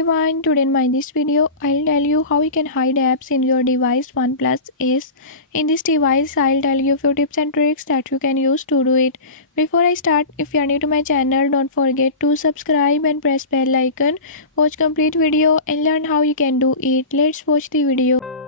everyone, today in this video I'll tell you how you can hide apps in your device OnePlus Ace. In this device I'll tell you few tips and tricks that you can use to do it. Before I start, if you are new to my channel, don't forget to subscribe and press bell icon. Watch complete video and learn how you can do it. Let's watch the video.